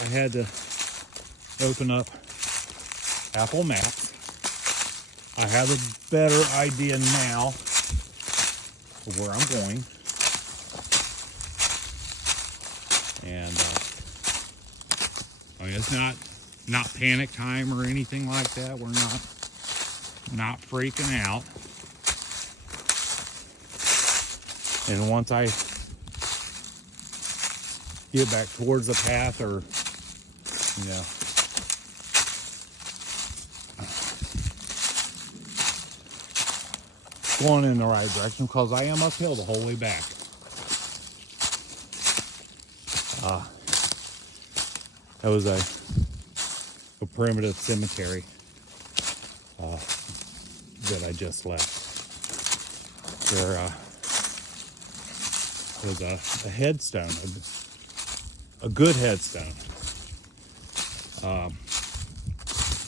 I had to open up Apple Maps. I have a better idea now of where I'm going. And I mean, it's not panic time or anything like that. We're not freaking out. And once I get back towards the path, or going in the right direction, because I am uphill the whole way back. That was a primitive cemetery that I just left. There was a headstone, a good headstone,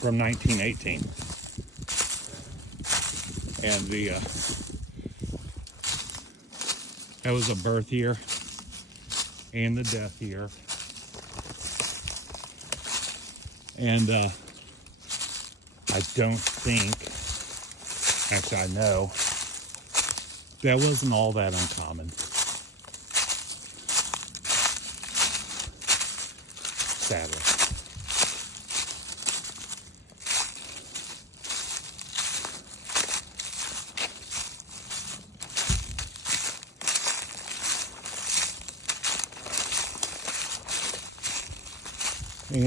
from 1918. And that was a birth year and the death year. And I don't think, actually I know, that wasn't all that uncommon. Sadly. And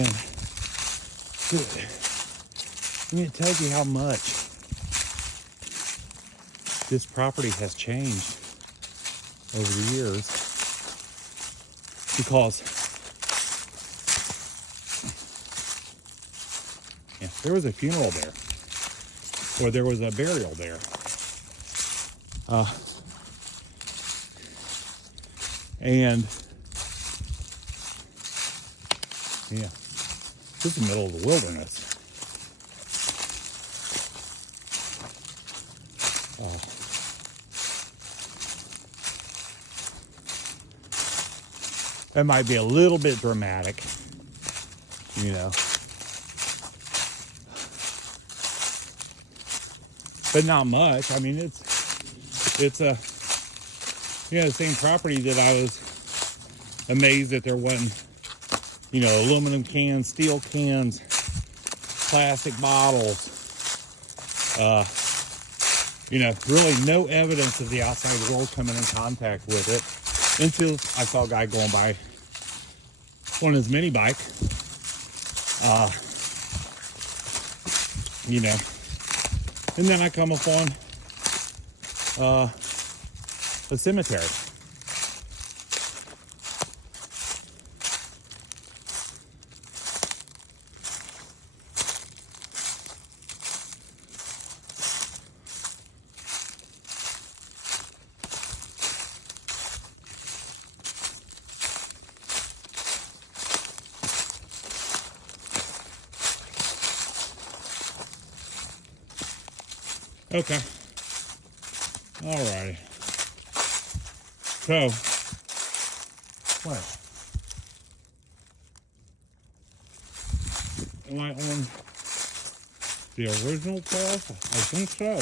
let me tell you how much this property has changed over the years, because there was a funeral there, or there was a burial there. And this is the middle of the wilderness. That might be a little bit dramatic, but not much. I mean, it's a the same property that I was amazed that there wasn't aluminum cans, steel cans, plastic bottles, really no evidence of the outside world coming in contact with it, until I saw a guy going by on his mini bike, and then I come upon a cemetery. Okay. Alrighty. So, what? Am I on the original path? I think so.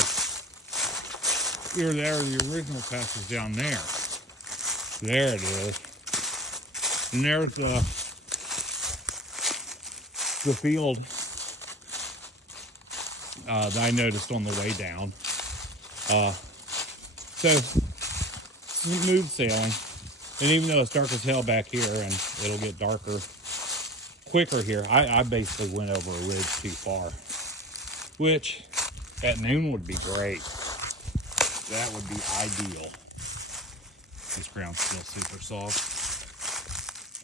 Either there or the original path is down there. There it is. And there's the field that I noticed on the way down. So smooth sailing, and even though it's dark as hell back here, and it'll get darker quicker here, I basically went over a ridge too far, which at noon would be great. That would be ideal. This ground's still super soft,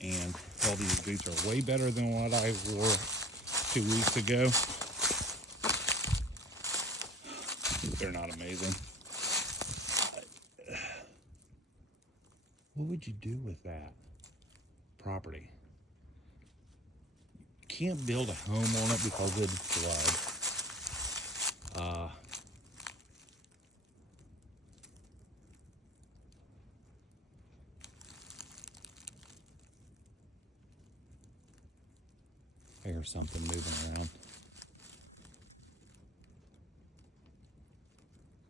and all these boots are way better than what I wore 2 weeks ago. They're not amazing. What would you do with that property? You can't build a home on it because it'd flood. I hear something moving around.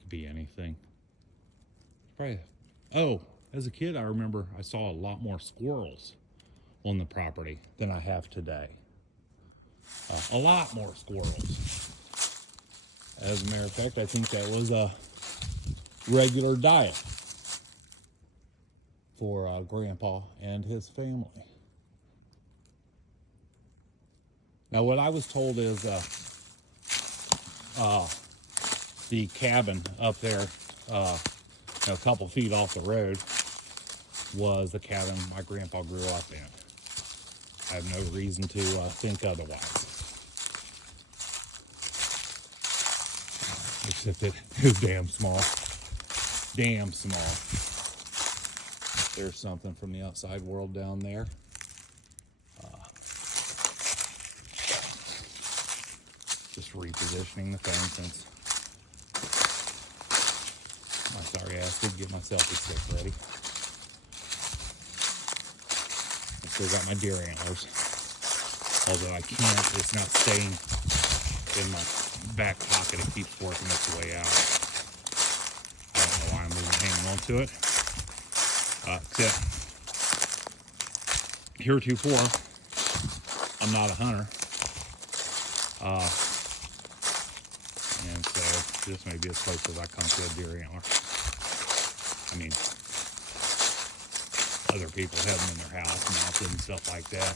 Could be anything. Probably. Oh, as a kid, I remember I saw a lot more squirrels on the property than I have today. A lot more squirrels. As a matter of fact, I think that was a regular diet for Grandpa and his family. Now, what I was told is the cabin up there, a couple feet off the road, was the cabin my grandpa grew up in. I have no reason to think otherwise. Except it was damn small. Damn small. There's something from the outside world down there. Just repositioning the phone since my sorry ass did get my selfie stick ready. I still got my deer antlers. Although I can't, it's not staying in my back pocket. It keeps working its way out. I don't know why I'm even hanging on to it. Tip. Heretofore, I'm not a hunter. And so this may be as close as I come to a deer antler. I mean, other people have them in their house, mounted and stuff like that.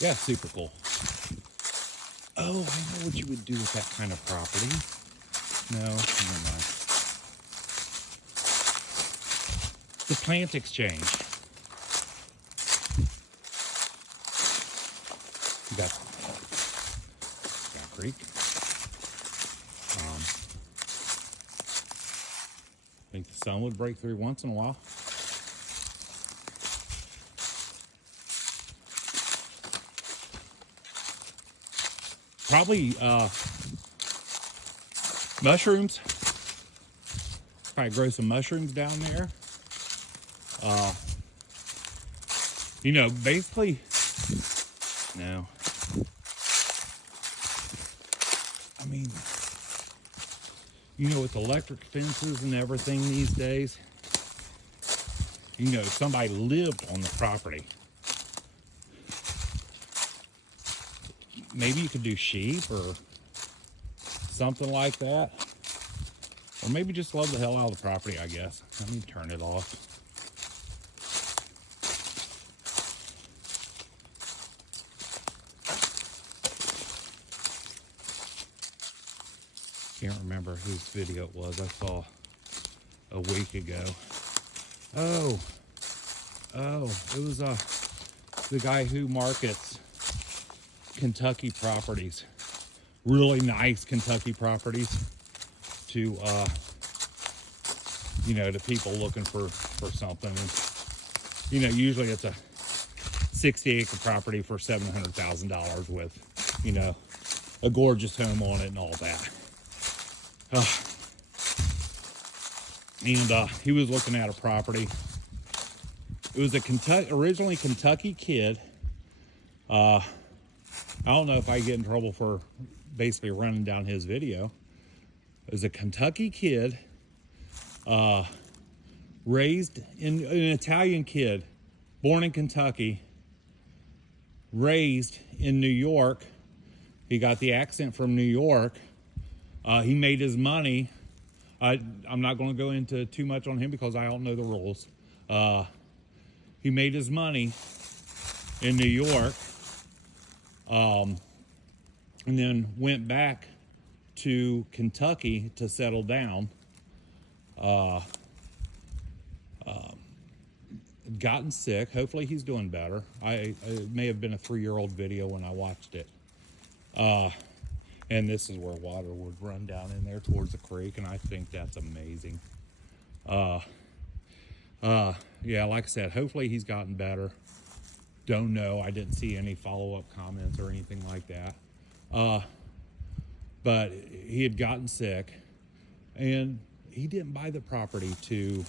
Yeah, super cool. Oh, I know what you would do with that kind of property. No, never mind. The plant exchange. You got Creek. I think the sun would break through once in a while. Probably mushrooms. Probably grow some mushrooms down there. You know, basically, no. I mean, you know, with electric fences and everything these days, you know, somebody lived on the property. Maybe you could do sheep or something like that. Or maybe just love the hell out of the property, I guess. Let me turn it off. Can't remember whose video it was I saw a week ago. Oh, it was the guy who markets Kentucky properties, really nice Kentucky properties to you know, to people looking for something. You know, usually it's a 60-acre property for $700,000 with, you know, a gorgeous home on it and all that. And he was looking at a property. It was a originally Kentucky kid. I don't know if I get in trouble for basically running down his video. It was a Kentucky kid, raised in an Italian kid, born in Kentucky, raised in New York. He got the accent from New York. He made his money. I'm not going to go into too much on him because I don't know the rules. He made his money in New York, and then went back to Kentucky to settle down. Gotten sick. Hopefully he's doing better. It may have been a 3-year-old video when I watched it. And this is where water would run down in there towards the creek, and I think that's amazing. Yeah, like I said, hopefully he's gotten better. Don't know. I didn't see any follow-up comments or anything like that. But he had gotten sick, and he didn't buy the property to,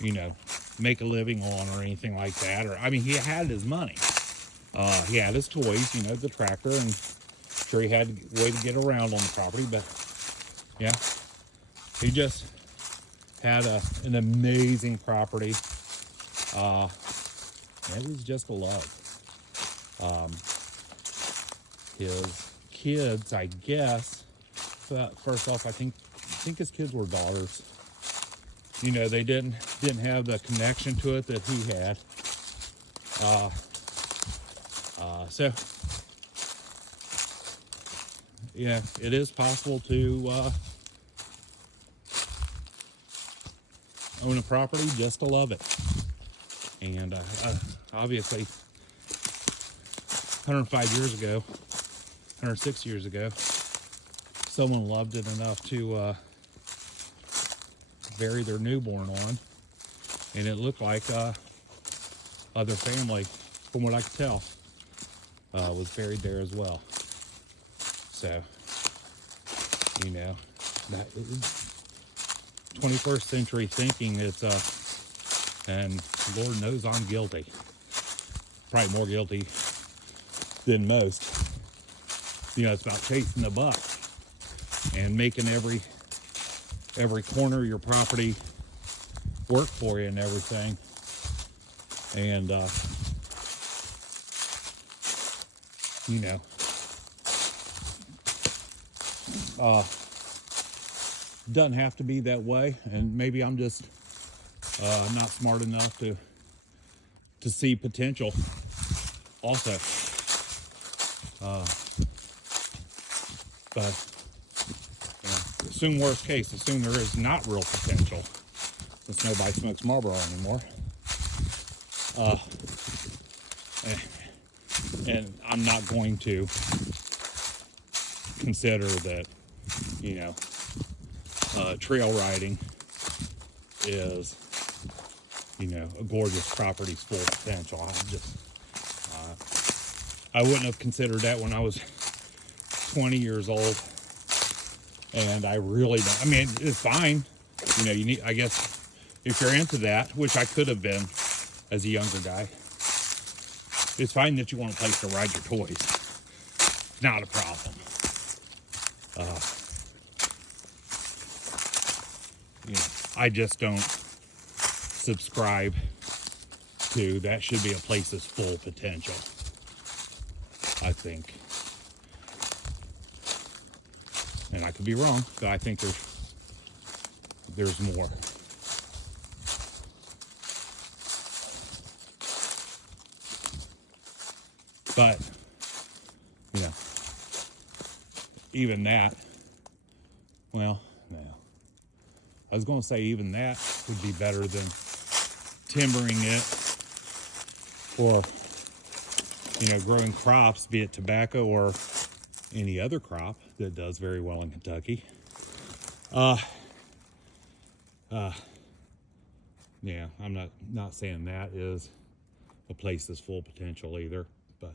you know, make a living on or anything like that. Or, I mean, he had his money. He had his toys, you know, the tractor, and sure he had a way to get around on the property, but yeah, he just had an amazing property. It was just a love. His kids, I guess, first off, I think his kids were daughters. You know, they didn't have the connection to it that he had. So yeah, it is possible to own a property just to love it. And obviously 105 years ago, 106 years ago, someone loved it enough to bury their newborn on, and it looked like other family, from what I could tell, was buried there as well. So, you know, that is 21st century thinking. It's and Lord knows I'm guilty, probably more guilty than most. You know, it's about chasing the buck and making every corner of your property work for you and everything. And you know, doesn't have to be that way, and maybe I'm just not smart enough to see potential also. But you know, assume worst case, assume there is not real potential, since nobody smokes Marlboro anymore. And I'm not going to consider that, you know, trail riding is, you know, a gorgeous property's full potential. I wouldn't have considered that when I was 20 years old, and I really don't. I mean, it's fine. You know, you need, I guess, if you're into that, which I could have been as a younger guy, it's fine that you want a place to ride your toys. Not a problem. You know, I just don't subscribe to that should be a place's full potential. I think, and I could be wrong, but I think there's more. But, you know, even that, well, no. I was going to say even that would be better than timbering it or, you know, growing crops, be it tobacco or any other crop that does very well in Kentucky. Yeah, I'm not saying that is a place that's full potential either, but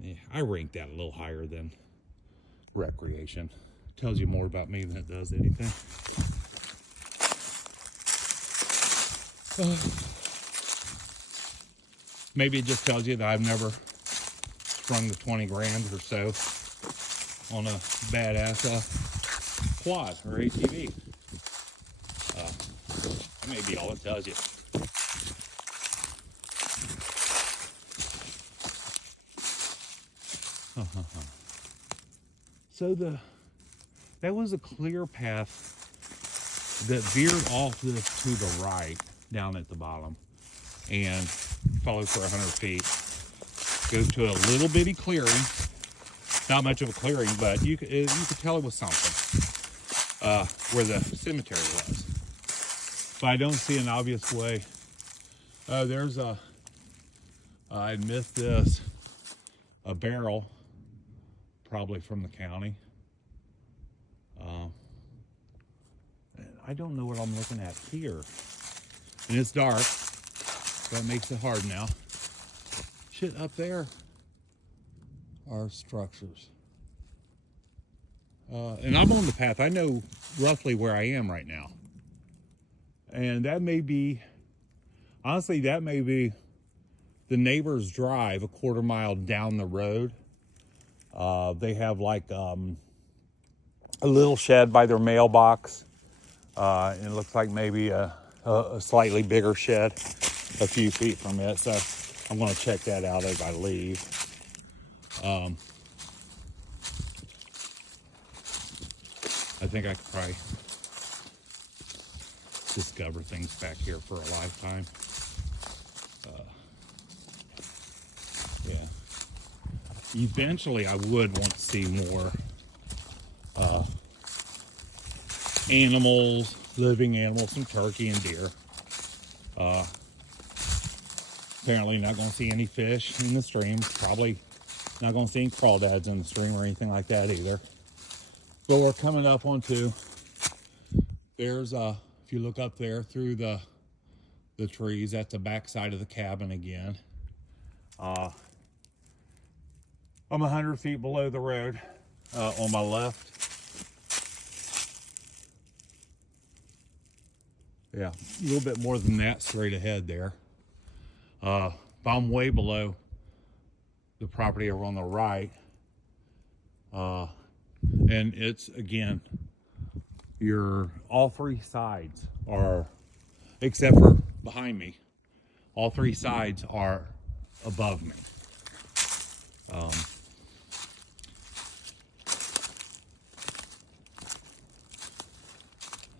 yeah, I rank that a little higher than recreation. Tells you more about me than it does anything. Maybe it just tells you that I've never sprung the 20 grand or so on a badass quad or ATV. That may be all it tells you. So that was a clear path that veered off to the right down at the bottom and followed for 100 feet. Goes to a little bitty clearing. Not much of a clearing, but you could tell it was something where the cemetery was. But I don't see an obvious way. There's I missed this, a barrel, probably from the county. I don't know what I'm looking at here. And it's dark. That makes it hard now. Shit, up there are structures. And I'm on the path. I know roughly where I am right now. And that may be, honestly, that may be the neighbor's drive a quarter mile down the road. They have like a little shed by their mailbox. And it looks like maybe a slightly bigger shed a few feet from it. So I'm going to check that out as I leave. I think I could probably discover things back here for a lifetime. Yeah. Eventually, I would want to see more animals, living animals, some turkey and deer. Apparently not going to see any fish in the stream. Probably not going to see any crawdads in the stream or anything like that either. But we're coming up onto, there's if you look up there through the trees, that's the back side of the cabin again. I'm 100 feet below the road on my left. Yeah, a little bit more than that straight ahead there. But I'm way below the property over on the right. And it's, again, all three sides are, except for behind me, all three sides are above me.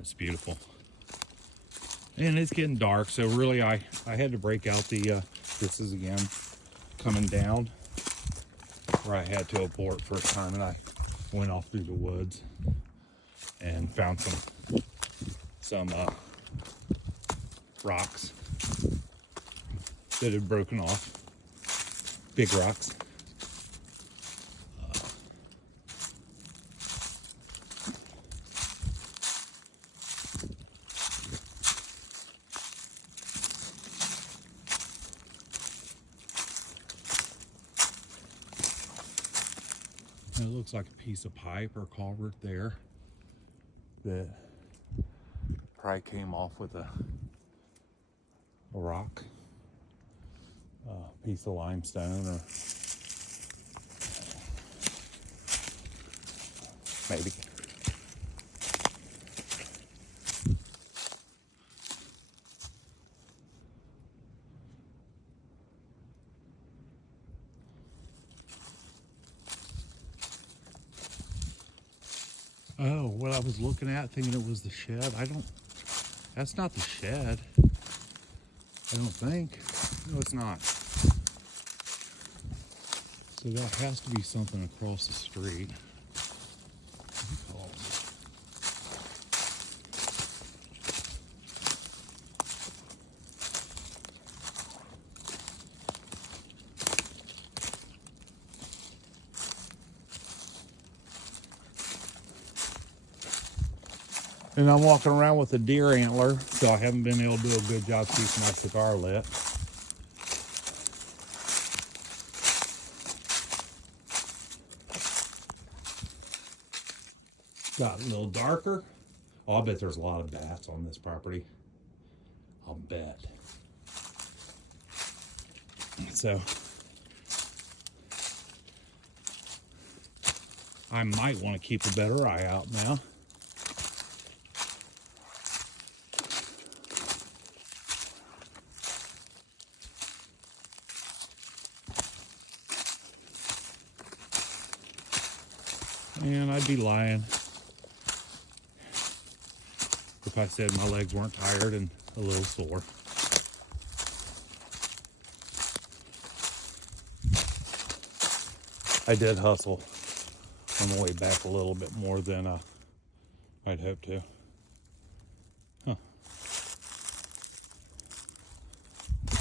It's beautiful. And it's getting dark, so really I had to break out the, this is again coming down where I had to abort first time, and I went off through the woods and found some rocks that had broken off, big rocks. It looks like a piece of pipe or culvert there that probably came off with a rock, piece of limestone, or maybe. Oh, what I was looking at thinking it was the shed. That's not the shed. I don't think. No, it's not. So that has to be something across the street. And I'm walking around with a deer antler, so I haven't been able to do a good job keeping my cigar lit. Got a little darker. Oh, I bet there's a lot of bats on this property. I'll bet. So I might want to keep a better eye out now. And I'd be lying if I said my legs weren't tired and a little sore. I did hustle on the way back a little bit more than I'd hoped to. Huh.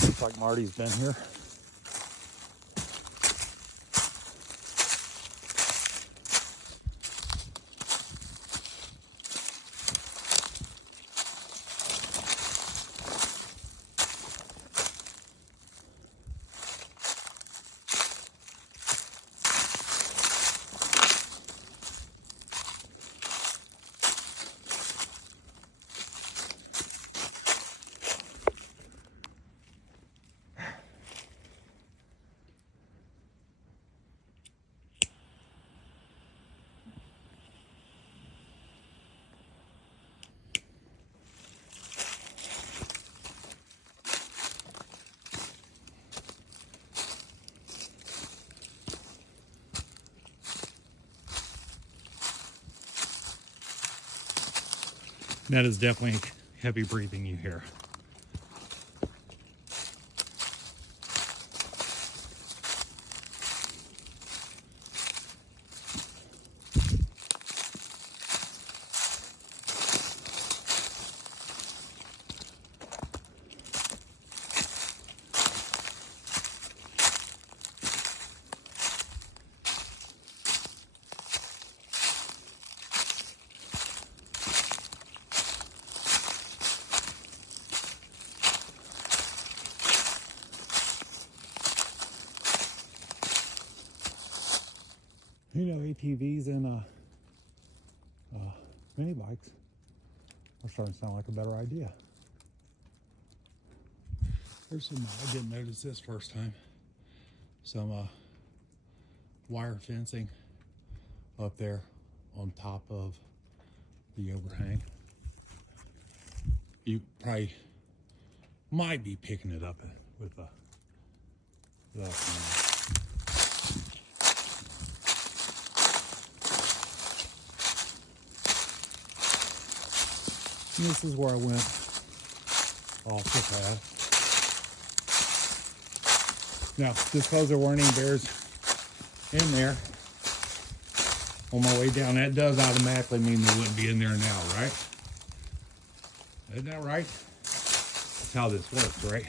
Looks like Marty's been here. That is definitely heavy breathing you hear. You know, ATVs and mini bikes are starting to sound like a better idea. There's some, I didn't notice this first time, some wire fencing up there on top of the overhang. You probably might be picking it up with the this is where I went off the path. Now, just because there weren't any bears in there on my way down, that does automatically mean they wouldn't be in there now, right? Isn't that right? That's how this works, right?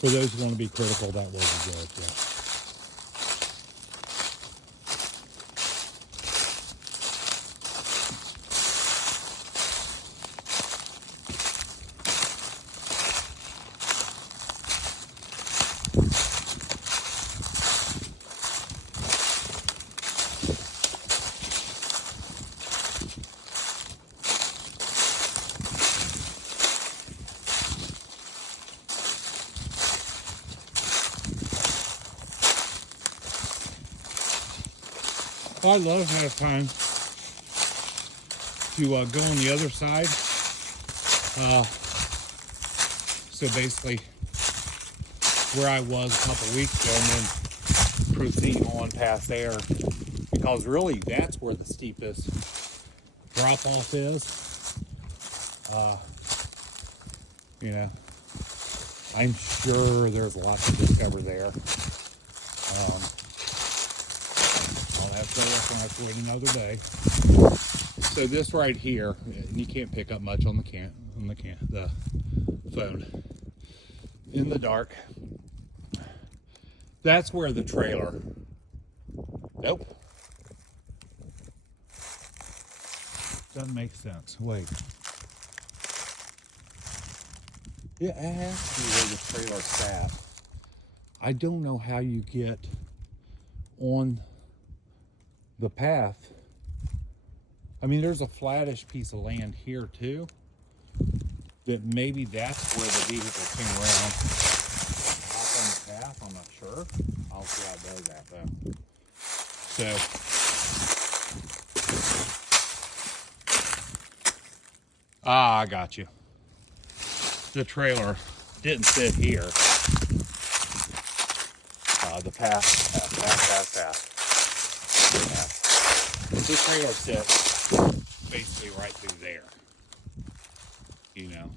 For those who want to be critical, that was a joke, yeah. Well, I love how it's time to go on the other side. So basically, where I was a couple weeks ago, and then proceed on past there, because really that's where the steepest drop off is. You know, I'm sure there's lots to discover there. So that's when I have to wait another day. So this right here, you can't pick up much on the phone in the dark. That's where the trailer. Nope. Doesn't make sense. Wait. Yeah, it has to be where the trailer sat. I don't know how you get on the path. I mean, there's a flattish piece of land here too, that maybe that's where the vehicle came around. Hop on the path, I'm not sure. I'll see how it does that though. So, I got you. The trailer didn't sit here. The path. The trailer sits basically right through there, you know,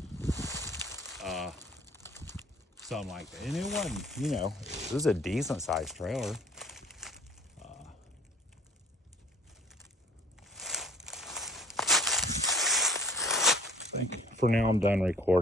something like that. And it wasn't, you know, it was a decent sized trailer. I think for now I'm done recording.